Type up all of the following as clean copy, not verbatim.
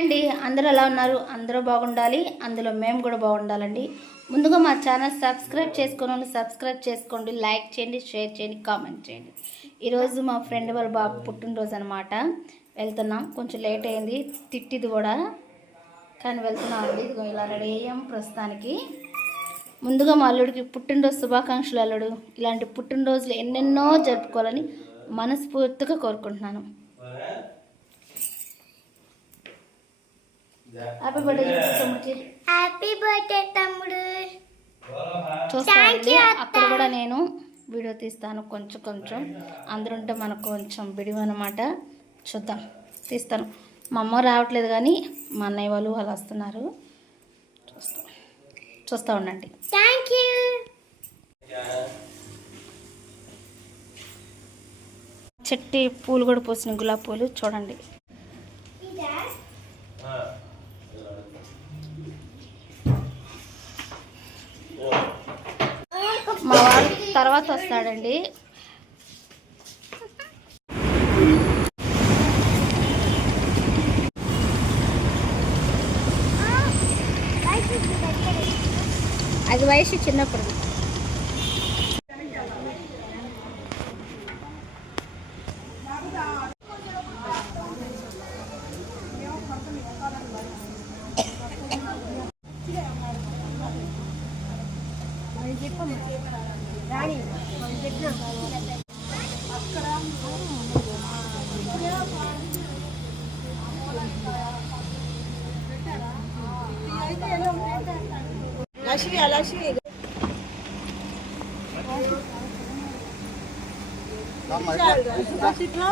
అండి అందరూ ఎలా ఉన్నారు? అందరూ బాగుండాలి, అందులో మేము కూడా బాగుండాలండి. ముందుగా మా ఛానల్ సబ్స్క్రైబ్ చేసుకోండి, లైక్ చేయండి, షేర్ చేయండి, కామెంట్ చేయండి. ఈరోజు మా ఫ్రెండ్ వాళ్ళ బాబు పుట్టినరోజు అనమాట. వెళ్తున్నాం, కొంచెం లేట్ అయింది, తిట్టిది కూడా, కానీ వెళ్తున్నాం అండి. ఇదిగో ఇలా రెడీ అయ్యాం ప్రస్తుతానికి. ముందుగా మా అల్లుడికి పుట్టినరోజు శుభాకాంక్షలు. అల్లుడు ఇలాంటి పుట్టినరోజులు ఎన్నెన్నో జరుపుకోవాలని మనస్ఫూర్తిగా కోరుకుంటున్నాను. హ్యాపీ బర్త్డే తమ్ముడు. చూస్తాను, అక్కడ కూడా నేను వీడియో తీస్తాను కొంచెం. అందరూ ఉంటే మనకు కొంచెం బిడివి అనమాట. చూద్దాం, తీస్తాను. మా అమ్మ రావట్లేదు కానీ మా అన్నయ్య వాళ్ళు వస్తున్నారు. చూస్తూ ఉండండి. Thank you. చెట్టి పూలు కూడా పోసిన గులాబీ పూలు చూడండి. మా వాడు తర్వాత వస్తాడండి. అది వయసు చిన్నప్పుడు.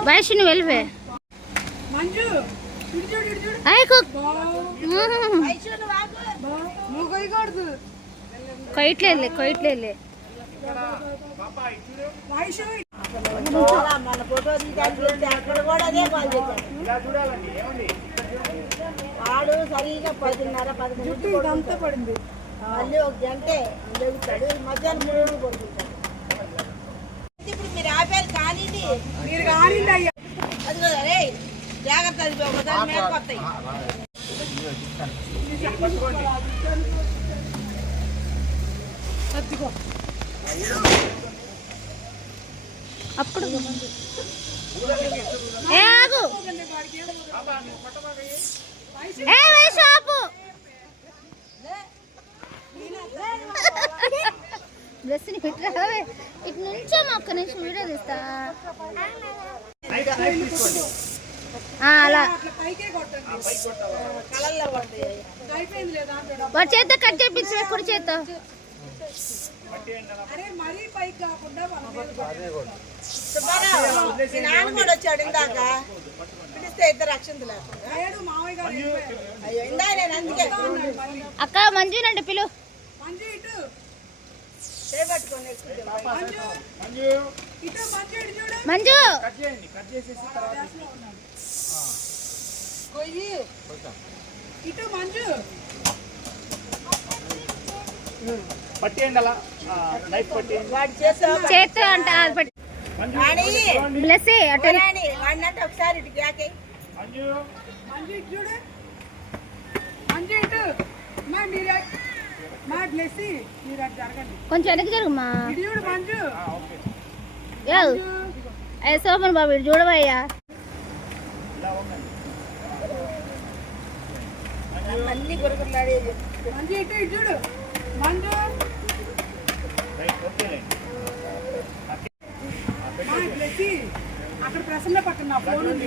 వైష్ణు వెళ్ళివే. కొయ్యట్లేదు. వాడు సరిగా 10:30 పడింది. మళ్ళీ ఒక గంట జరుగుతాడు, మధ్యాహ్నం 3 పడుకుంటాడు. ఇప్పుడు మీరు ఆపారు కానీ మీరు కానిండి అయ్యా. అది కదా రే, జాగ్రత్త, అది ఒకసారి మేకొస్తాయి. అప్పుడు డ్రెస్ని పెట్టరావే, ఇటు నుంచో ఒక్క నిమిషం వీడియో తీస్తా. అలా వాడి చేత కట్ చేయించే, కుడి చేత. వచ్చాడు ఇందాక, పిలిస్తే ఇద్దరు అక్షంతలు. అక్క మంజునండి పిలు. మంజు ఇటు మంజు పట్టేయండి, అలా నైఫ్ పట్టేయండి. చేత్తో అంట వాడినంటే ఒకసారి ఇటు గ్యాకే. కొంచెం వెనక్కి జరుగుమా. సోమన్ బాబు ఇటు చూడవయ్యా. అన్ని కొరకులాడేది. చూడు మంజు, అక్కడ ప్రసన్న పక్కన ఫోన్ ఉంది.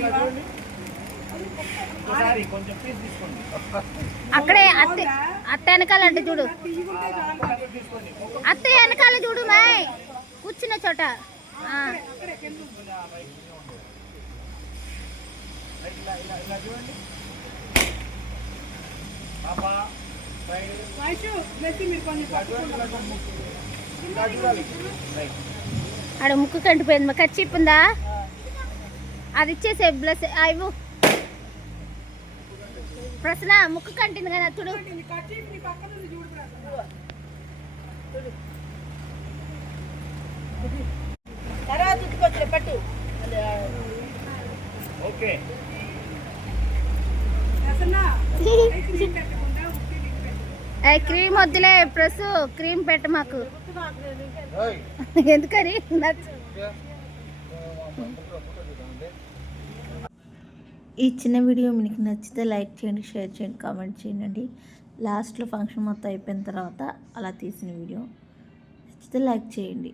అక్కడే అత్త వెనకాల అంటే చూడు, అత్త వెనకాల చూడు మాయ్, కూర్చున్న చోట. ఆడ ముక్కు కంటిపోయింది. మా ఖర్చు ఇప్పుందా, అది ఇచ్చేసే బ్లస్. ఇవ్వు ప్రశ్న, ముక్కు కంటింది కదా చూడు. తర్వాత ఇట్టుకొచ్చే పట్టు. ఓకే. క్రీమ్ వద్దులే ప్రెస్ క్రీమ్ పెట్ట మాకు ఎందుకని ఈ చిన్న వీడియో మీకు నచ్చితే లైక్ చేయండి, షేర్ చేయండి, కామెంట్ చేయండి. లాస్ట్లో ఫంక్షన్ మొత్తం అయిపోయిన తర్వాత అలా తీసిన వీడియో నచ్చితే లైక్ చేయండి.